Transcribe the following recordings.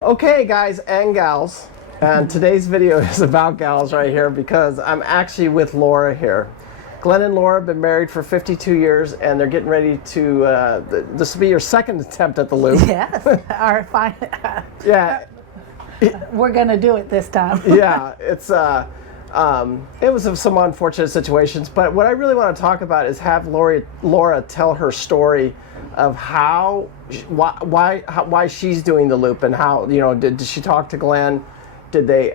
Okay, guys and gals, and today's video is about gals right here because I'm actually with Laura here. Glenn and Laura have been married for 52 years and they're getting ready to, this will be your second attempt at the loop. Yes, our Yeah, we're going to do it this time. yeah, it was some unfortunate situations, but what I really want to talk about is have Laura tell her story of why she's doing the loop and how, did she talk to Glenn?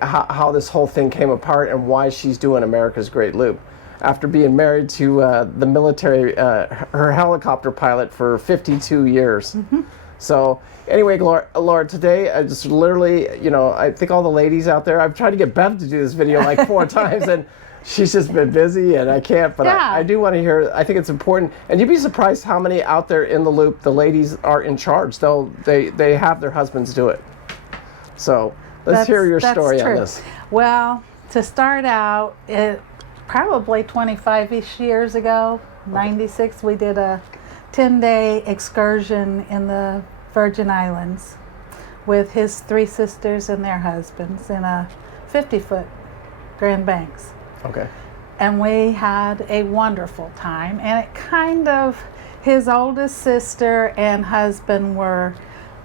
How this whole thing came apart and why she's doing America's Great Loop after being married to the military, her helicopter pilot for 52 years. Mm-hmm. So anyway, Laura, today I just literally, I think all the ladies out there, I've tried to get Bev to do this video like 4 times and she's just been busy and I can't, but yeah. I do want to hear, I think it's important. And you'd be surprised how many out there in the loop, the ladies are in charge. They have their husbands do it. So let's hear your story on this. Well, to start out, probably 25-ish years ago, 96, we did a 10-day excursion in the Virgin Islands with his 3 sisters and their husbands in a 50-foot Grand Banks. Okay. And we had a wonderful time. And it kind of, his oldest sister and husband were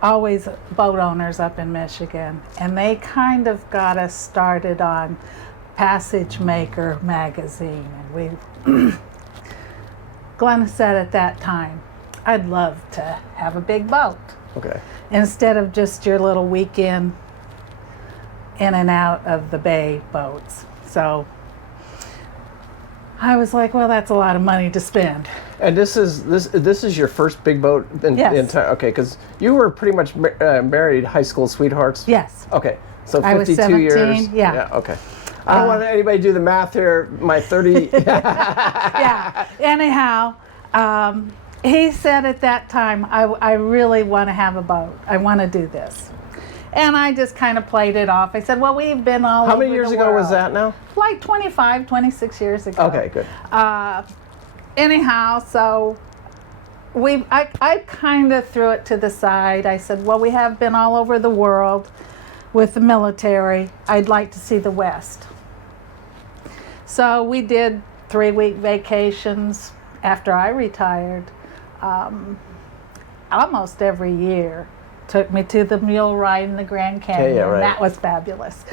always boat owners up in Michigan. And they kind of got us started on Passage Maker magazine. And Glenn said at that time, I'd love to have a big boat. Okay. Instead of just your little weekend in and out of the bay boats. So I was like, well, that's a lot of money to spend. And this is your first big boat? Yes. Okay, because you were pretty much married high school sweethearts? Yes. Okay, so 52 I was 17, years. Yeah. Okay. I don't want anybody to do the math here. My 30. Yeah. Anyhow, he said at that time, I really want to have a boat. I want to do this. And I just kind of played it off. I said, well, we've been all over the world. How many years ago was that now? Like 25, 26 years ago. Okay, good. Anyhow, so I kind of threw it to the side. I said, well, we have been all over the world with the military. I'd like to see the West. So we did 3-week vacations after I retired, almost every year. Took me to the mule ride in the Grand Canyon. Yeah, right. That was fabulous.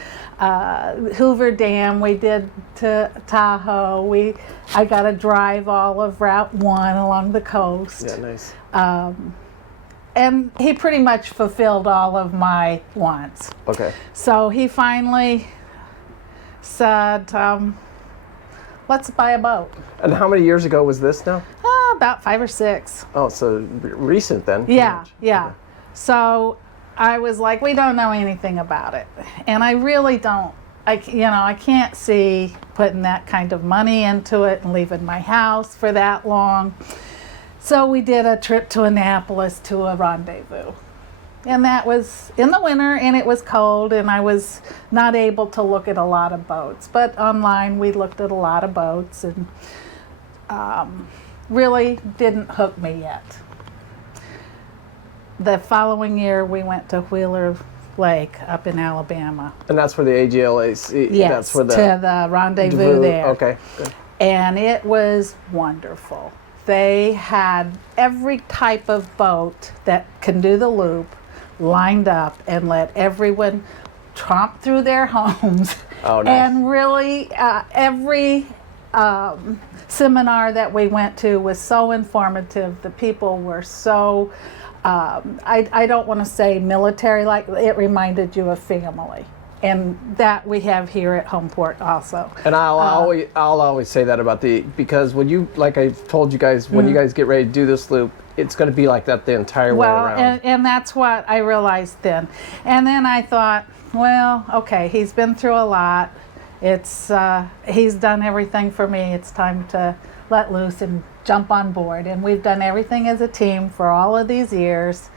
Hoover Dam, we did to Tahoe. I got to drive all of Route 1 along the coast. Yeah, nice. And he pretty much fulfilled all of my wants. Okay. So he finally said, let's buy a boat. And how many years ago was this now? About 5 or 6. Oh, so recent then. Yeah, yeah. Okay. So I was like, we don't know anything about it. And I really don't. I can't see putting that kind of money into it and leaving my house for that long. So we did a trip to Annapolis to a rendezvous. And that was in the winter and it was cold and I was not able to look at a lot of boats. But online we looked at a lot of boats and really didn't hook me yet. The following year, we went to Wheeler Lake up in Alabama. And that's where the AGLCA, yes, that's where to the rendezvous there. Okay, good. And it was wonderful. They had every type of boat that can do the loop lined up and let everyone tromp through their homes. Oh, nice. And really, every seminar that we went to was so informative. The people were so... I don't want to say military, like it reminded you of family, and that we have here at Homeport also. And I'll always say that about because when you, like I told you guys, when you guys get ready to do this loop, it's going to be like that the entire way around. Well, and that's what I realized then. And then I thought, well, okay, he's been through a lot. He's done everything for me. It's time to let loose and jump on board. And we've done everything as a team for all of these years.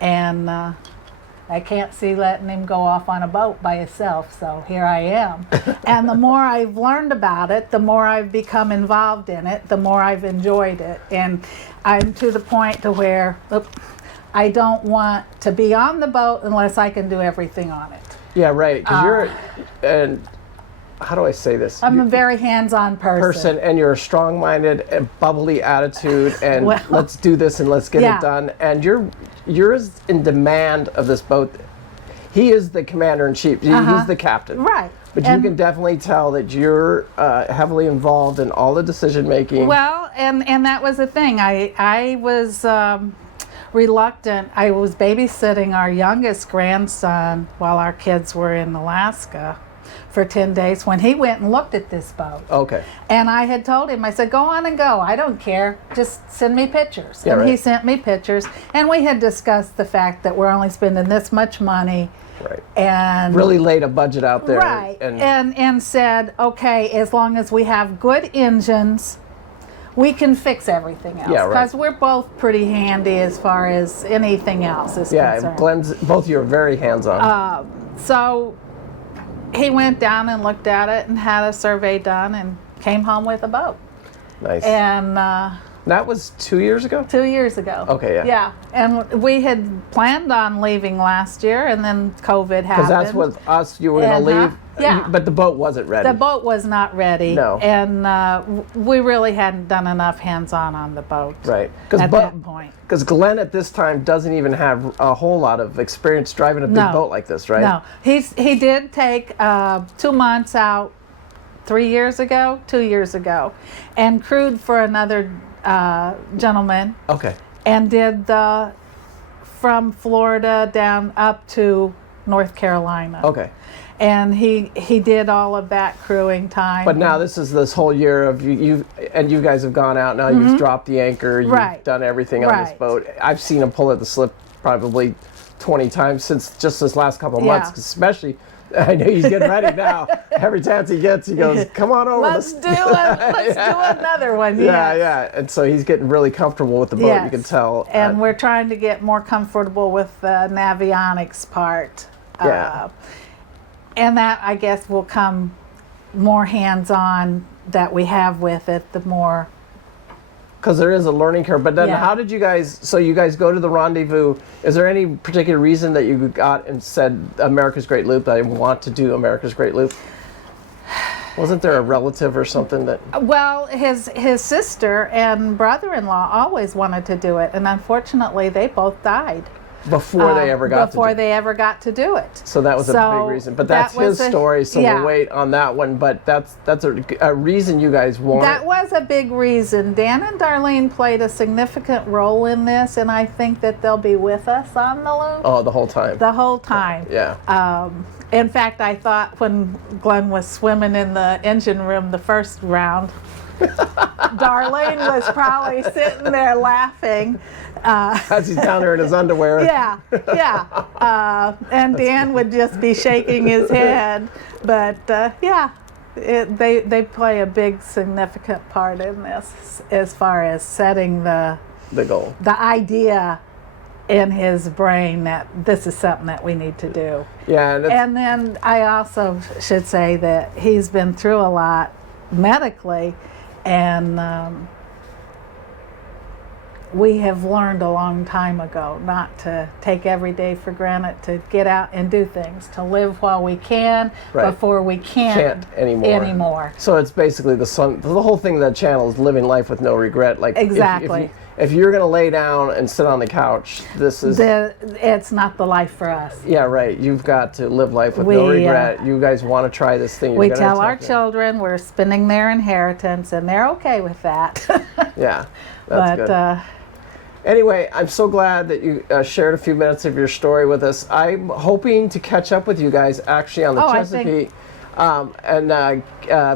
And I can't see letting him go off on a boat by himself. So here I am. And the more I've learned about it, the more I've become involved in it, the more I've enjoyed it. And I'm to the point to where I don't want to be on the boat unless I can do everything on it. Yeah, right. Because and how do I say this? I'm a very hands-on person. And you're a strong-minded and bubbly attitude, and Well, let's do this and let's get yeah. it done. And you're as in demand of this boat. He is the commander-in-chief. He's the captain. Right. But you can definitely tell that you're heavily involved in all the decision-making. Well, and that was the thing. I was reluctant. I was babysitting our youngest grandson while our kids were in Alaska for 10 days when he went and looked at this boat. Okay. And I had told him, I said, go on and go. I don't care. Just send me pictures. Yeah, and he right. sent me pictures. And we had discussed the fact that we're only spending this much money. Right. And really laid a budget out there. right. And said, okay, as long as we have good engines, we can fix everything else. Yeah, right. Because we're both pretty handy as far as anything else is concerned. Glenn's, both of you are very hands-on. So he went down and looked at it and had a survey done and came home with a boat. Nice. And that was 2 years ago? 2 years ago. Okay, yeah. Yeah, and we had planned on leaving last year, and then COVID happened. Because that's what you were going to leave. Yeah. But the boat wasn't ready. The boat was not ready. No. And we really hadn't done enough hands-on the boat. Right. At that point. Because Glenn at this time doesn't even have a whole lot of experience driving a big boat like this, right? No. He did take 2 months out 2 years ago, and crewed for another gentleman. Okay. And did from Florida down up to North Carolina. Okay. And he did all of that crewing time. But now this is this whole year of you guys have gone out now. You've dropped the anchor. You've Right. done everything on this Right. boat. I've seen him pull at the slip probably 20 times since just this last couple of months. Yeah. Especially, I know he's getting ready now. Every chance he gets, he goes, "Come on over. Let's do another one." Yeah, Yes. yeah. And so he's getting really comfortable with the boat. Yes. You can tell. And we're trying to get more comfortable with the navionics part. Yeah. And that, I guess, will come more hands-on that we have with it, the more. Because there is a learning curve. But then Yeah. how did you guys, so you guys go to the rendezvous. Is there any particular reason that you got and said, America's Great Loop, I want to do America's Great Loop? Wasn't there a relative or something that? Well, his sister and brother-in-law always wanted to do it, and unfortunately they both died. Before they ever got before to do they ever got to do it. So that was a big reason. But that's his story, so we'll wait on that one. But that's a reason you guys want. That was a big reason. Dan and Darlene played a significant role in this, and I think that they'll be with us on the loop. Oh, the whole time. The whole time. Yeah. In fact, I thought when Glenn was swimming in the engine room the first round, Darlene was probably sitting there laughing. As he's down there in his underwear. Yeah. And Dan would just be shaking his head. But they play a big, significant part in this as far as setting the goal. The idea in his brain that this is something that we need to do. Yeah. And then I also should say that he's been through a lot medically, and we have learned a long time ago not to take every day for granted, to get out and do things, to live while we can before we can't anymore. So it's basically the whole thing of that channel is living life with no regret. Like exactly. If you're going to lay down and sit on the couch, this is... it's not the life for us. Yeah, right. You've got to live life with no regret. You guys want to try this thing. We tell our children we're spending their inheritance, and they're okay with that. Yeah, that's good. Anyway, I'm so glad that you shared a few minutes of your story with us. I'm hoping to catch up with you guys actually on the Chesapeake.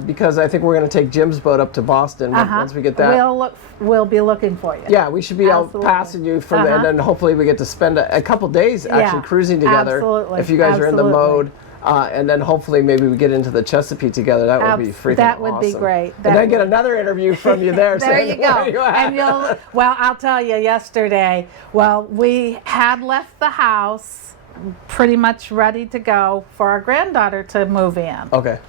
Because I think we're going to take Jim's boat up to Boston once we get that. We'll be looking for you. Yeah, we should be out passing you from there, and then hopefully we get to spend a couple days actually cruising together. Absolutely. If you guys are in the mode. And then hopefully maybe we get into the Chesapeake together. That would be freaking awesome. That would be great. And then get another interview from you there. There you go. And I'll tell you yesterday, we had left the house pretty much ready to go for our granddaughter to move in. Okay.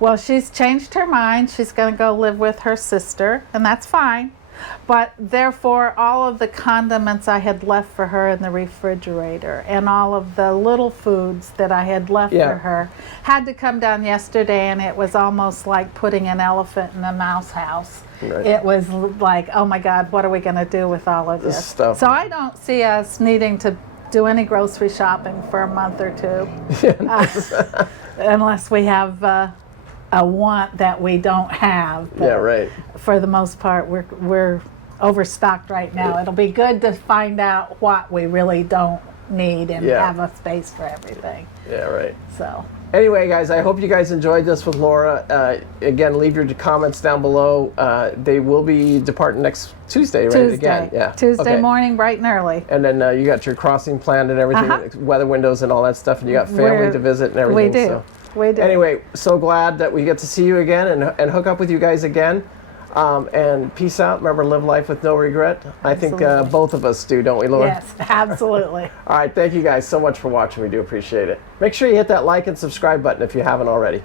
Well, she's changed her mind. She's going to go live with her sister, and that's fine. But therefore, all of the condiments I had left for her in the refrigerator and all of the little foods that I had left Yeah. for her had to come down yesterday, and it was almost like putting an elephant in a mouse house. Right. It was like, oh my God, what are we going to do with all of this? stuff. So I don't see us needing to do any grocery shopping for a month or two, unless we have a want that we don't have. But Yeah, right. for the most part, we're overstocked right now. It'll be good to find out what we really don't need and Yeah. have a space for everything. Yeah, right. So. Anyway, guys, I hope you guys enjoyed this with Laura. Again, leave your comments down below. They will be departing next Tuesday, right? Tuesday. Again, yeah. Tuesday Okay. morning, bright and early. And then you got your crossing planned and everything, weather windows and all that stuff, and you got family to visit and everything. We do. So. We do. Anyway, so glad that we get to see you again and hook up with you guys again. And peace out. Remember, live life with no regret. I think Absolutely. both of us do, don't we, Laura? Yes, absolutely. All right, thank you guys so much for watching. We do appreciate it. Make sure you hit that like and subscribe button if you haven't already.